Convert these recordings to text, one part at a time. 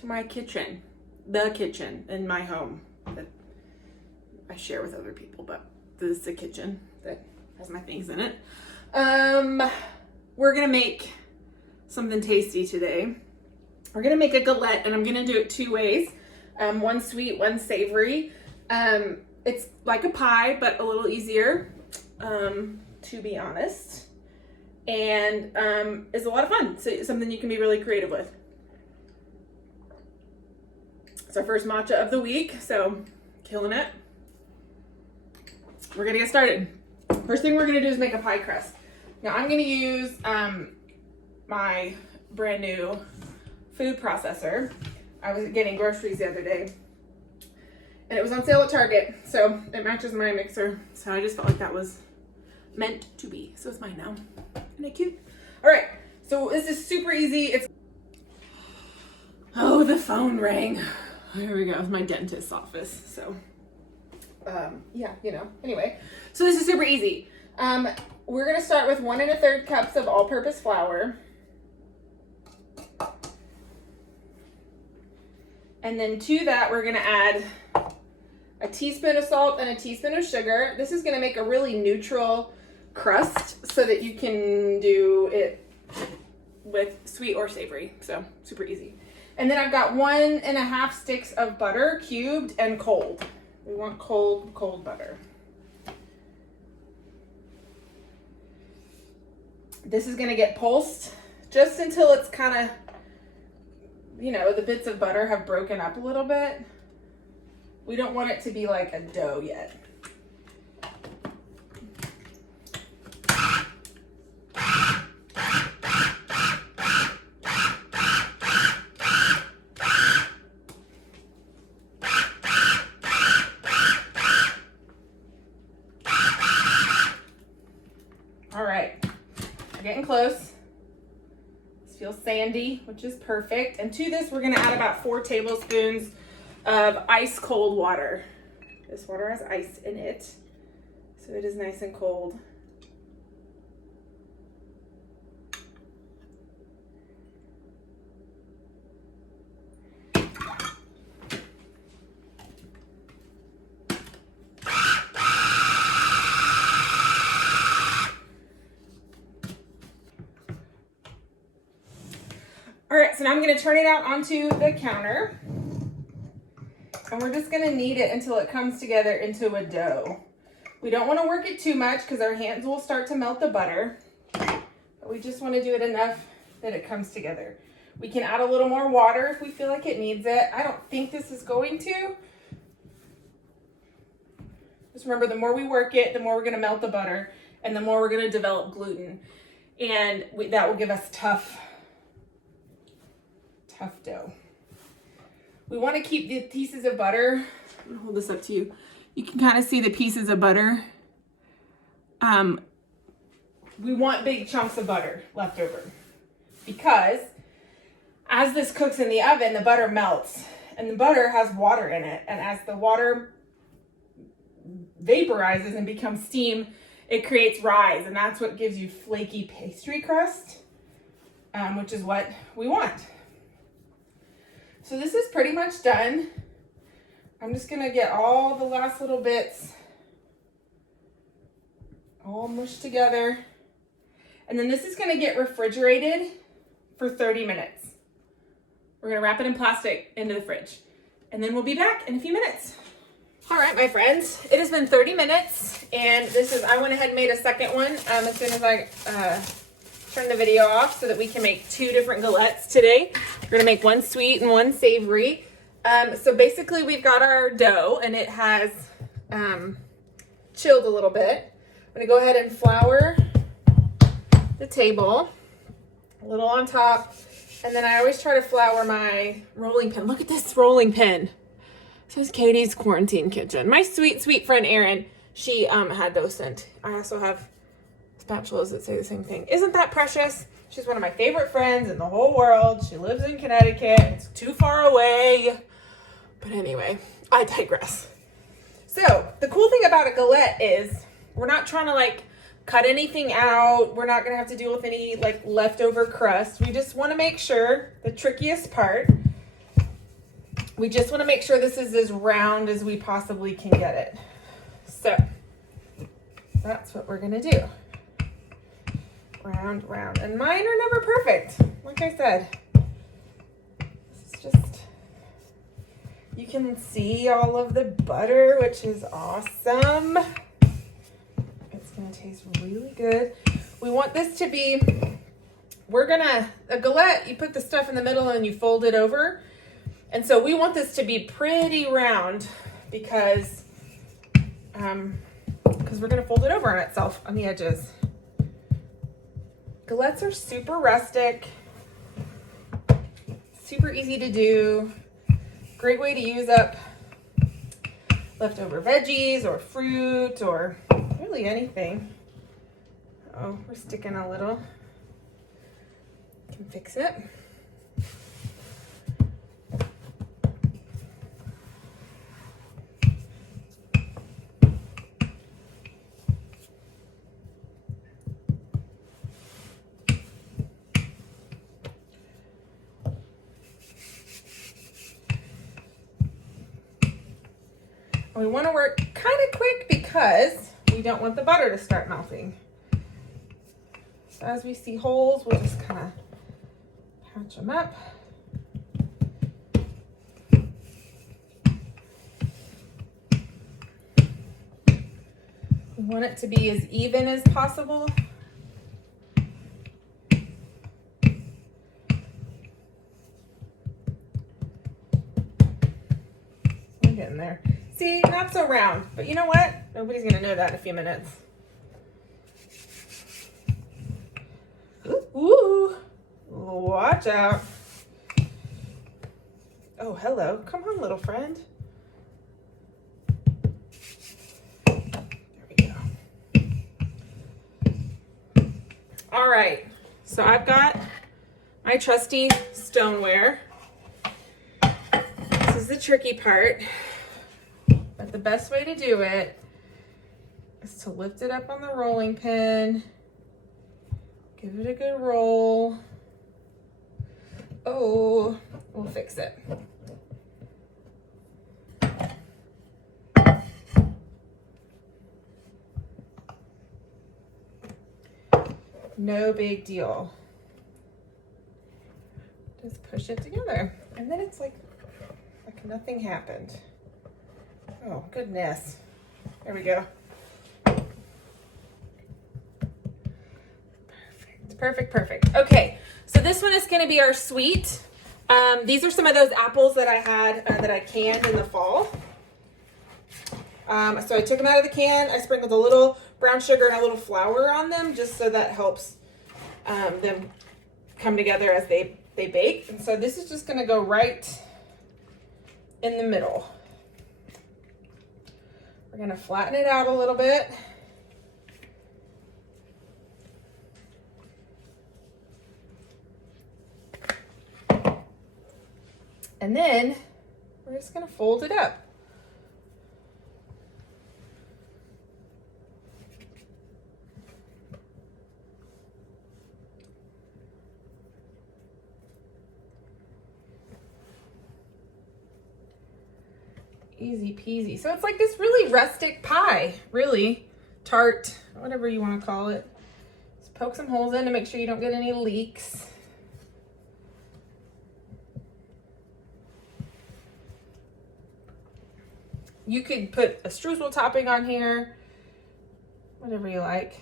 to my kitchen, the kitchen in my home that I share with other people, but this is the kitchen that has my things in it. We're gonna make something tasty today. We're gonna make a galette, and I'm gonna do it two ways. One sweet, one savory. It's like a pie, but a little easier, to be honest. And it's a lot of fun. So it's something you can be really creative with. It's our first matcha of the week, so killing it. We're gonna get started. First thing we're gonna do is make a pie crust. Now I'm gonna use my brand new food processor. I was getting groceries the other day, and it was on sale at Target, so it matches my mixer. So I just felt like that was meant to be. So it's mine now. Isn't it cute? All right, so this is super easy. Oh, the phone rang. Here we go. It's my dentist's office. So yeah, you know. Anyway, so this is super easy. We're gonna start with 1 1/3 cups of all-purpose flour. And then to that, we're gonna add a teaspoon of salt and a teaspoon of sugar. This is gonna make a really neutral crust so that you can do it with sweet or savory. So super easy. And then I've got 1 1/2 sticks of butter, cubed and cold. We want cold butter. This is gonna get pulsed just until it's kind of, you know, the bits of butter have broken up a little bit. We don't want it to be like a dough yet. All right, we're getting close. This feels sandy, which is perfect. And to this, we're gonna add about 4 tablespoons of ice cold water. This water has ice in it, so it is nice and cold. All right, so now I'm gonna turn it out onto the counter. And we're just gonna knead it until it comes together into a dough. We don't wanna work it too much because our hands will start to melt the butter. But we just wanna do it enough that it comes together. We can add a little more water if we feel like it needs it. I don't think this is going to. Just remember, the more we work it, the more we're gonna melt the butter, and the more we're gonna develop gluten. And that will give us tough dough. We want to keep the pieces of butter. I'm gonna hold this up to you. You can kind of see the pieces of butter. We want big chunks of butter left over because as this cooks in the oven, the butter melts, and the butter has water in it. And as the water vaporizes and becomes steam, it creates rise, and that's what gives you flaky pastry crust, which is what we want. So this is pretty much done. I'm just gonna get all the last little bits all mushed together. And then this is gonna get refrigerated for 30 minutes. We're gonna wrap it in plastic into the fridge. And then we'll be back in a few minutes. All right, my friends, it has been 30 minutes. And I went ahead and made a second one as soon as I turn the video off so that we can make 2 different galettes today. We're gonna make one sweet and one savory. So basically we've got our dough and it has chilled a little bit. I'm gonna go ahead and flour the table, a little on top, and then I always try to flour my rolling pin. Look at this rolling pin. This is Katie's quarantine kitchen. My sweet, sweet friend Erin, she had those sent. I also have spatulas that say the same thing. Isn't that precious? She's one of my favorite friends in the whole world. She lives in Connecticut. It's too far away. But anyway, I digress. So the cool thing about a galette is we're not trying to like cut anything out. We're not gonna have to deal with any like leftover crust. We just wanna make sure, the trickiest part We just want to make sure this is as round as we possibly can get it. So that's what we're going to do. Round, round. And mine are never perfect. Like I said, it's just, you can see all of the butter, which is awesome. It's going to taste really good. We want this to be, a galette, you put the stuff in the middle and you fold it over. And so we want this to be pretty round because we're going to fold it over on itself on the edges. Galettes are super rustic, super easy to do, great way to use up leftover veggies or fruit or really anything. Oh, we're sticking a little. Can fix it. We want to work kind of quick because we don't want the butter to start melting. So as we see holes, we'll just kind of patch them up. We want it to be as even as possible. I'm getting there. See, not so round, but you know what? Nobody's gonna know that in a few minutes. Ooh, watch out. Oh, hello. Come on, little friend. There we go. All right, so I've got my trusty stoneware. This is the tricky part. But the best way to do it is to lift it up on the rolling pin, give it a good roll. Oh, we'll fix it. No big deal. Just push it together. And then it's like nothing happened. Oh, goodness. There we go. Perfect, perfect, perfect. Okay, so this one is going to be our sweet. These are some of those apples that I had, that I canned in the fall. So I took them out of the can. I sprinkled a little brown sugar and a little flour on them just so that helps them come together as they bake. And so this is just going to go right in the middle. We're going to flatten it out a little bit. And then we're just going to fold it up. Easy peasy. So it's like this really rustic pie, really tart, whatever you want to call it. Just poke some holes in to make sure you don't get any leaks. You could put a streusel topping on here, whatever you like.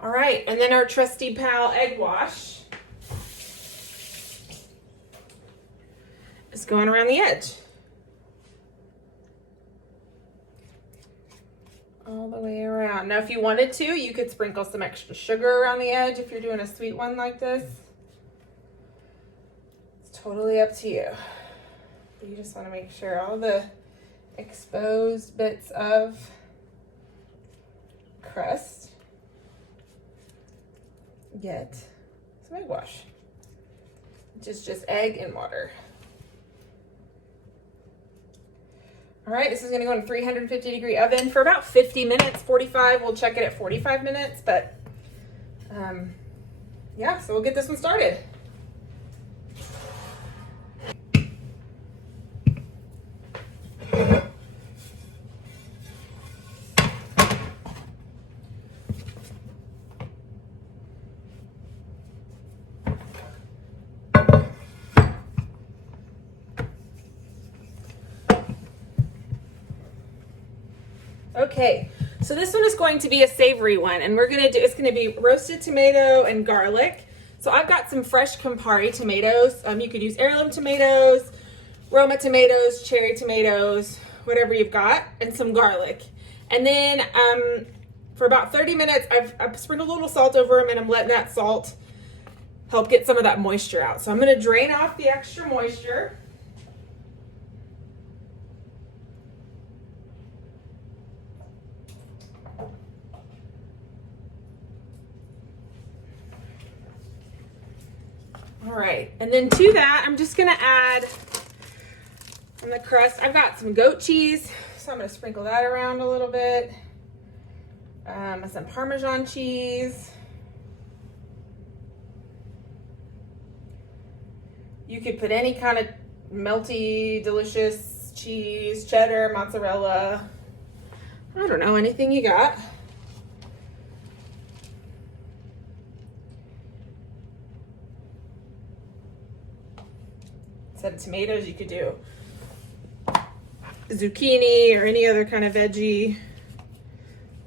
All right, and then our trusty pal egg wash is going around the edge. All the way around. Now, if you wanted to, you could sprinkle some extra sugar around the edge if you're doing a sweet one like this. It's totally up to you. But you just want to make sure all the exposed bits of crust get some egg wash, which is just egg and water. All right, this is gonna go in a 350-degree oven for about 50 minutes, 45. We'll check it at 45 minutes, but yeah, so we'll get this one started. Okay, so this one is going to be a savory one, and it's gonna be roasted tomato and garlic. So I've got some fresh Campari tomatoes. You could use heirloom tomatoes, Roma tomatoes, cherry tomatoes, whatever you've got, and some garlic. And then for about 30 minutes, I've sprinkled a little salt over them, and I'm letting that salt help get some of that moisture out. So I'm gonna drain off the extra moisture. All right, and then to that, I'm just gonna add on the crust, I've got some goat cheese, so I'm gonna sprinkle that around a little bit. Some Parmesan cheese. You could put any kind of melty, delicious cheese, cheddar, mozzarella. I don't know, anything you got. Instead of tomatoes, you could do zucchini or any other kind of veggie.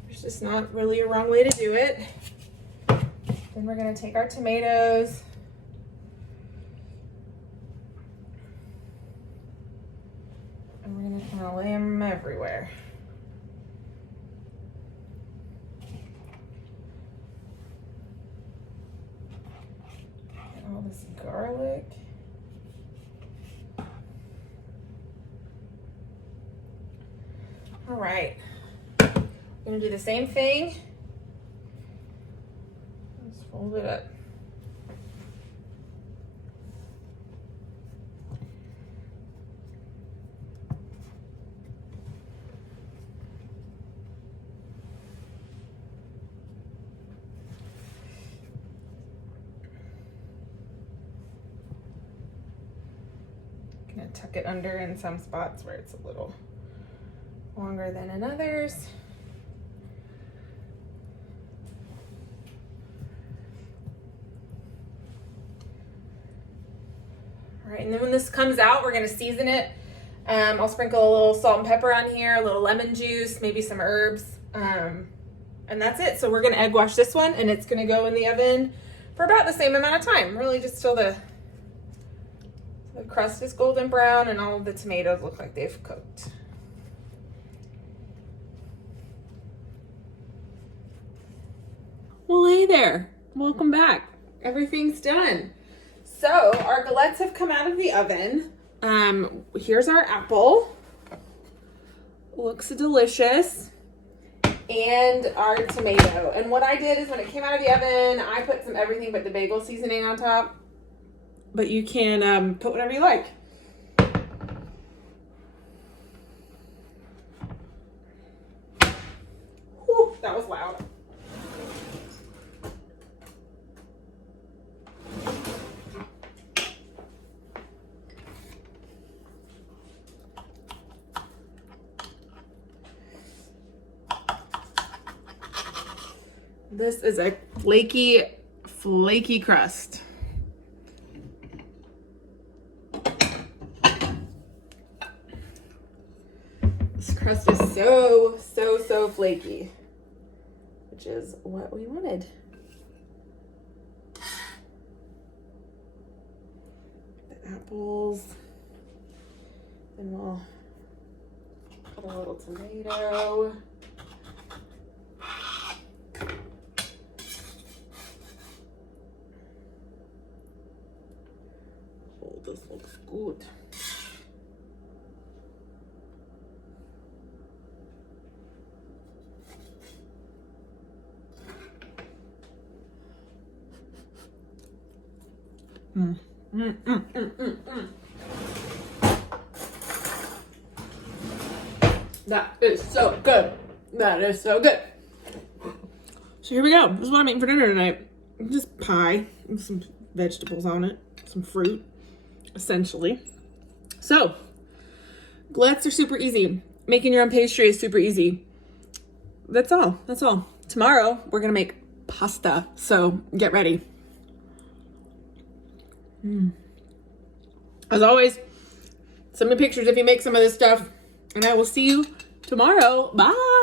There's just not really a wrong way to do it. Then we're gonna take our tomatoes. And we're gonna kind of lay them everywhere. Get all this garlic. All right, we're gonna do the same thing. Let's fold it up. Gonna tuck it under in some spots where it's a little longer than in others. All right, and then when this comes out, we're gonna season it. I'll sprinkle a little salt and pepper on here, a little lemon juice, maybe some herbs, and that's it. So we're gonna egg wash this one, and it's gonna go in the oven for about the same amount of time, really just till the crust is golden brown and all of the tomatoes look like they've cooked. Well, hey there, welcome back. Everything's done. So our galettes have come out of the oven. Here's our apple. Looks delicious. And our tomato. And what I did is when it came out of the oven, I put some everything but the bagel seasoning on top. But you can put whatever you like. Whew, that was loud. This is a flaky crust. This crust is so flaky, which is what we wanted. The apples, then we'll put a little tomato. Oh, this looks good. That is so good. That is so good. So here we go. This is what I'm eating for dinner tonight. Just pie with some vegetables on it, some fruit, essentially. So, galettes are super easy. Making your own pastry is super easy. That's all. That's all. Tomorrow, we're going to make pasta. So, get ready. As always, send me pictures if you make some of this stuff. And I will see you tomorrow. Bye.